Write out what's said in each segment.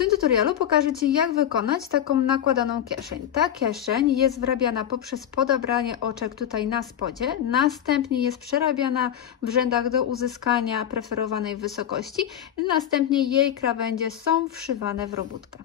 tym tutorialu pokażę Ci, jak wykonać taką nakładaną kieszeń. Ta kieszeń jest wrabiana poprzez podabranie oczek tutaj na spodzie, następnie jest przerabiana w rzędach do uzyskania preferowanej wysokości i następnie jej krawędzie są wszywane w robótkę.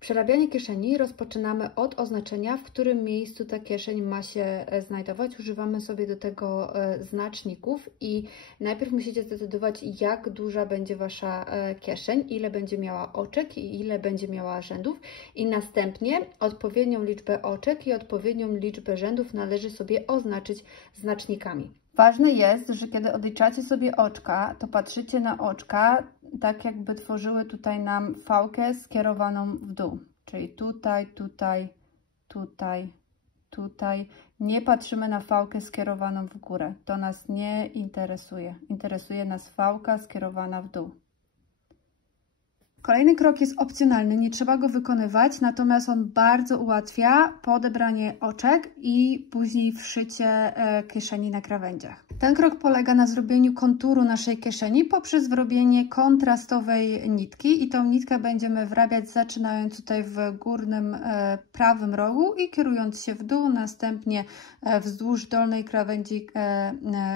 Przerabianie kieszeni rozpoczynamy od oznaczenia, w którym miejscu ta kieszeń ma się znajdować. Używamy sobie do tego znaczników i najpierw musicie zdecydować, jak duża będzie Wasza kieszeń, ile będzie miała oczek i ile będzie miała rzędów i następnie odpowiednią liczbę oczek i odpowiednią liczbę rzędów należy sobie oznaczyć znacznikami. Ważne jest, że kiedy odliczacie sobie oczka, to patrzycie na oczka tak, jakby tworzyły tutaj nam fałkę skierowaną w dół. Czyli tutaj, tutaj, tutaj, tutaj. Nie patrzymy na fałkę skierowaną w górę. To nas nie interesuje. Interesuje nas fałka skierowana w dół. Kolejny krok jest opcjonalny, nie trzeba go wykonywać, natomiast on bardzo ułatwia podebranie oczek i później wszycie kieszeni na krawędziach. Ten krok polega na zrobieniu konturu naszej kieszeni poprzez wrobienie kontrastowej nitki i tą nitkę będziemy wrabiać zaczynając tutaj w górnym prawym rogu i kierując się w dół, następnie wzdłuż dolnej krawędzi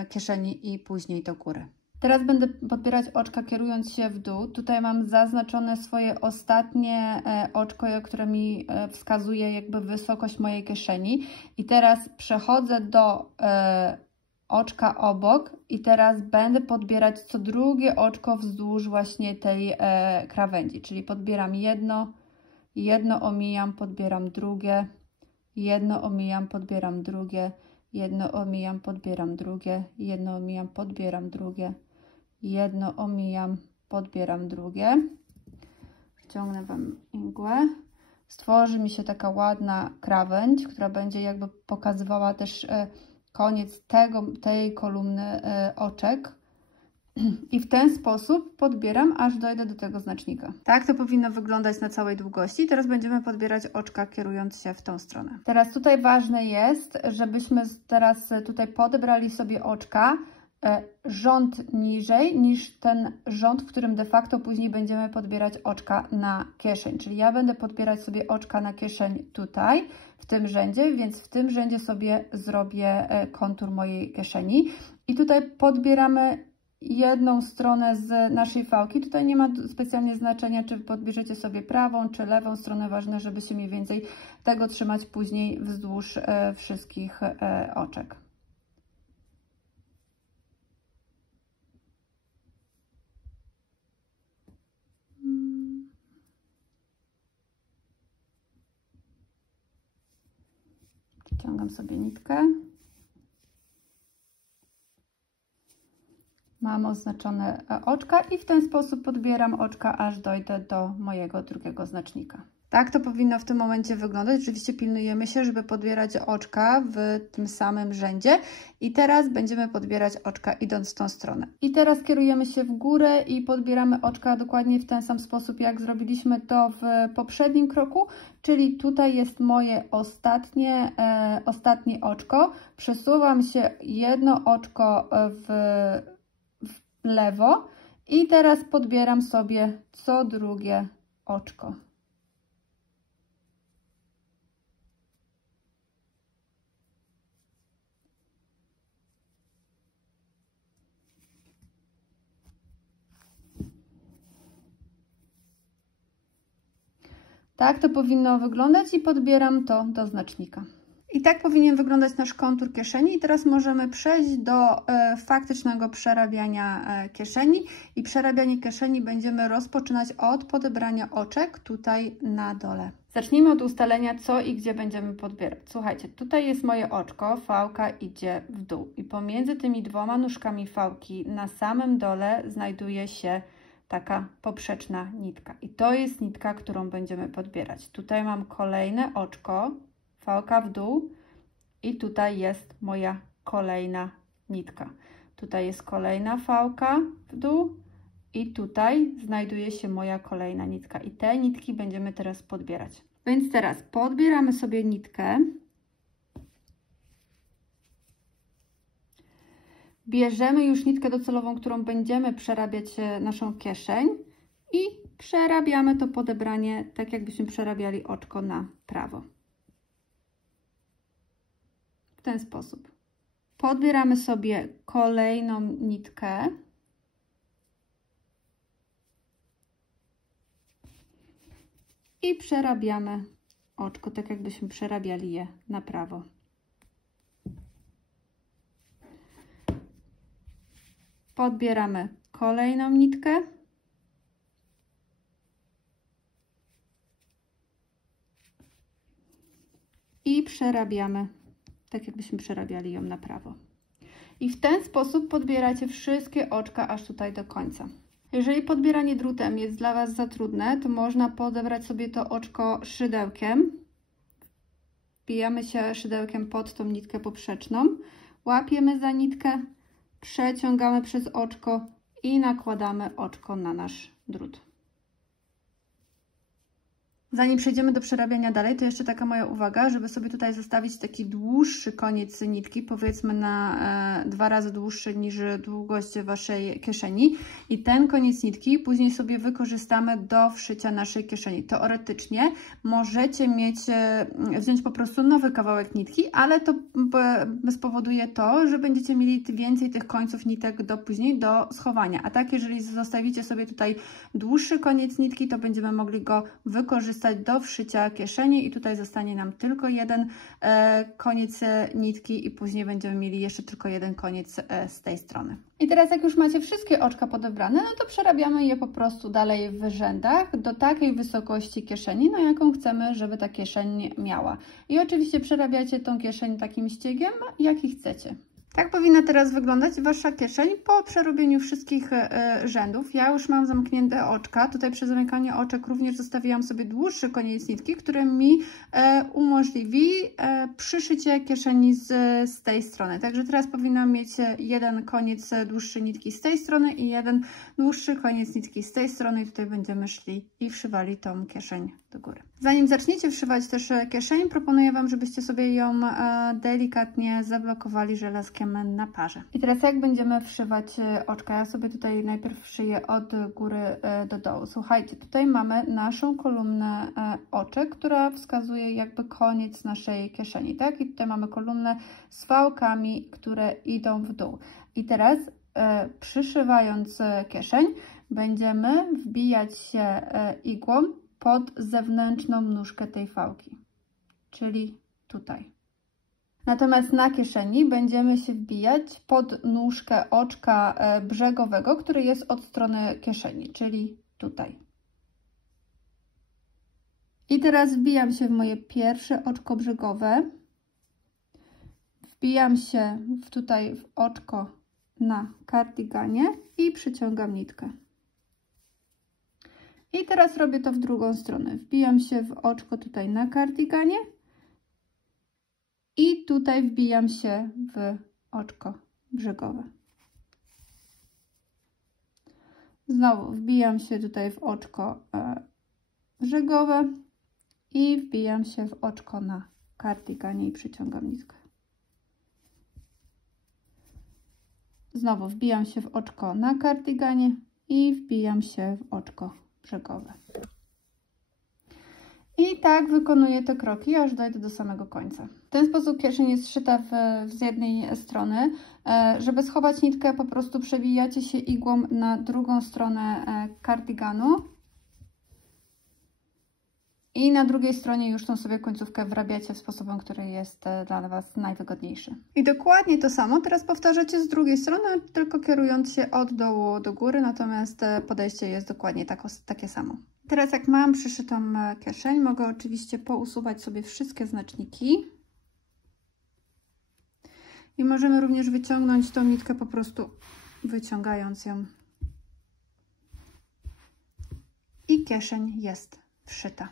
kieszeni i później do góry. Teraz będę podbierać oczka kierując się w dół. Tutaj mam zaznaczone swoje ostatnie oczko, które mi wskazuje jakby wysokość mojej kieszeni. I teraz przechodzę do oczka obok i teraz będę podbierać co drugie oczko wzdłuż właśnie tej krawędzi. Czyli podbieram jedno omijam, podbieram drugie, jedno omijam, podbieram drugie, jedno omijam, podbieram drugie, jedno omijam, podbieram drugie, jedno omijam, podbieram drugie. Wciągnę Wam igłę. Stworzy mi się taka ładna krawędź, która będzie jakby pokazywała też koniec tej kolumny oczek. I w ten sposób podbieram, aż dojdę do tego znacznika. Tak to powinno wyglądać na całej długości. Teraz będziemy podbierać oczka, kierując się w tą stronę. Teraz tutaj ważne jest, żebyśmy teraz tutaj podebrali sobie oczka rząd niżej niż ten rząd, w którym de facto później będziemy podbierać oczka na kieszeń. Czyli ja będę podbierać sobie oczka na kieszeń tutaj, w tym rzędzie, więc w tym rzędzie sobie zrobię kontur mojej kieszeni. I tutaj podbieramy jedną stronę z naszej fałki. Tutaj nie ma specjalnie znaczenia, czy podbierzecie sobie prawą, czy lewą stronę. Ważne, żeby się mniej więcej tego trzymać później wzdłuż wszystkich oczek. Wciągam sobie nitkę. Mam oznaczone oczka i w ten sposób podbieram oczka, aż dojdę do mojego drugiego znacznika. Tak to powinno w tym momencie wyglądać. Oczywiście pilnujemy się, żeby podbierać oczka w tym samym rzędzie. I teraz będziemy podbierać oczka idąc w tą stronę. I teraz kierujemy się w górę i podbieramy oczka dokładnie w ten sam sposób, jak zrobiliśmy to w poprzednim kroku. Czyli tutaj jest moje ostatnie oczko. Przesuwam się jedno oczko w lewo i teraz podbieram sobie co drugie oczko. Tak to powinno wyglądać i podbieram to do znacznika. I tak powinien wyglądać nasz kontur kieszeni. I teraz możemy przejść do faktycznego przerabiania kieszeni. I przerabianie kieszeni będziemy rozpoczynać od podebrania oczek tutaj na dole. Zacznijmy od ustalenia, co i gdzie będziemy podbierać. Słuchajcie, tutaj jest moje oczko, fałka idzie w dół. I pomiędzy tymi dwoma nóżkami fałki na samym dole znajduje się taka poprzeczna nitka. I to jest nitka, którą będziemy podbierać. Tutaj mam kolejne oczko, fałka w dół i tutaj jest moja kolejna nitka. Tutaj jest kolejna fałka w dół i tutaj znajduje się moja kolejna nitka. I te nitki będziemy teraz podbierać. Więc teraz podbieramy sobie nitkę. Bierzemy już nitkę docelową, którą będziemy przerabiać naszą kieszeń i przerabiamy to podebranie tak, jakbyśmy przerabiali oczko na prawo. W ten sposób. Podbieramy sobie kolejną nitkę. I przerabiamy oczko, tak jakbyśmy przerabiali je na prawo. Podbieramy kolejną nitkę. I przerabiamy, tak jakbyśmy przerabiali ją na prawo. I w ten sposób podbieracie wszystkie oczka aż tutaj do końca. Jeżeli podbieranie drutem jest dla Was za trudne, to można podebrać sobie to oczko szydełkiem. Wbijamy się szydełkiem pod tą nitkę poprzeczną, łapiemy za nitkę, przeciągamy przez oczko i nakładamy oczko na nasz drut. Zanim przejdziemy do przerabiania dalej, to jeszcze taka moja uwaga, żeby sobie tutaj zostawić taki dłuższy koniec nitki, powiedzmy na 2 razy dłuższy niż długość Waszej kieszeni. I ten koniec nitki później sobie wykorzystamy do wszycia naszej kieszeni. Teoretycznie możecie wziąć po prostu nowy kawałek nitki, ale to spowoduje to, że będziecie mieli więcej tych końców nitek później do schowania. A tak, jeżeli zostawicie sobie tutaj dłuższy koniec nitki, to będziemy mogli go wykorzystać do wszycia kieszeni i tutaj zostanie nam tylko jeden koniec nitki i później będziemy mieli jeszcze tylko jeden koniec z tej strony. I teraz jak już macie wszystkie oczka podebrane, no to przerabiamy je po prostu dalej w rzędach do takiej wysokości kieszeni, no jaką chcemy, żeby ta kieszeń miała. I oczywiście przerabiacie tą kieszeń takim ściegiem, jaki chcecie. Tak powinna teraz wyglądać Wasza kieszeń po przerobieniu wszystkich rzędów. Ja już mam zamknięte oczka. Tutaj przy zamykaniu oczek również zostawiłam sobie dłuższy koniec nitki, który mi umożliwi przyszycie kieszeni z tej strony. Także teraz powinnam mieć jeden koniec dłuższy nitki z tej strony i jeden dłuższy koniec nitki z tej strony. I tutaj będziemy szli i wszywali tą kieszeń do góry. Zanim zaczniecie wszywać też kieszeń, proponuję Wam, żebyście sobie ją delikatnie zablokowali żelazkiem na parze. I teraz jak będziemy wszywać oczka? Ja sobie tutaj najpierw wszyję od góry do dołu. Słuchajcie, tutaj mamy naszą kolumnę oczek, która wskazuje jakby koniec naszej kieszeni, tak? I tutaj mamy kolumnę z wałkami, które idą w dół. I teraz przyszywając kieszeń, będziemy wbijać się igłą pod zewnętrzną nóżkę tej fałki, czyli tutaj. Natomiast na kieszeni będziemy się wbijać pod nóżkę oczka brzegowego, który jest od strony kieszeni, czyli tutaj. I teraz wbijam się w moje pierwsze oczko brzegowe. Wbijam się tutaj w oczko na kardiganie i przyciągam nitkę. I teraz robię to w drugą stronę. Wbijam się w oczko tutaj na kardiganie i tutaj wbijam się w oczko brzegowe. Znowu wbijam się tutaj w oczko brzegowe i wbijam się w oczko na kardiganie i przyciągam nitkę. Znowu wbijam się w oczko na kardiganie i wbijam się w oczko brzegowe. I tak wykonuję te kroki, aż dojdę do samego końca. W ten sposób kieszeń jest szyta z jednej strony. Żeby schować nitkę, po prostu przewijacie się igłą na drugą stronę kardiganu. I na drugiej stronie już tą sobie końcówkę wrabiacie w sposobem, który jest dla Was najwygodniejszy. I dokładnie to samo teraz powtarzacie z drugiej strony, tylko kierując się od dołu do góry, natomiast podejście jest dokładnie takie samo. Teraz jak mam przyszytą kieszeń, mogę oczywiście pousuwać sobie wszystkie znaczniki. I możemy również wyciągnąć tą nitkę, po prostu wyciągając ją. I kieszeń jest wszyta.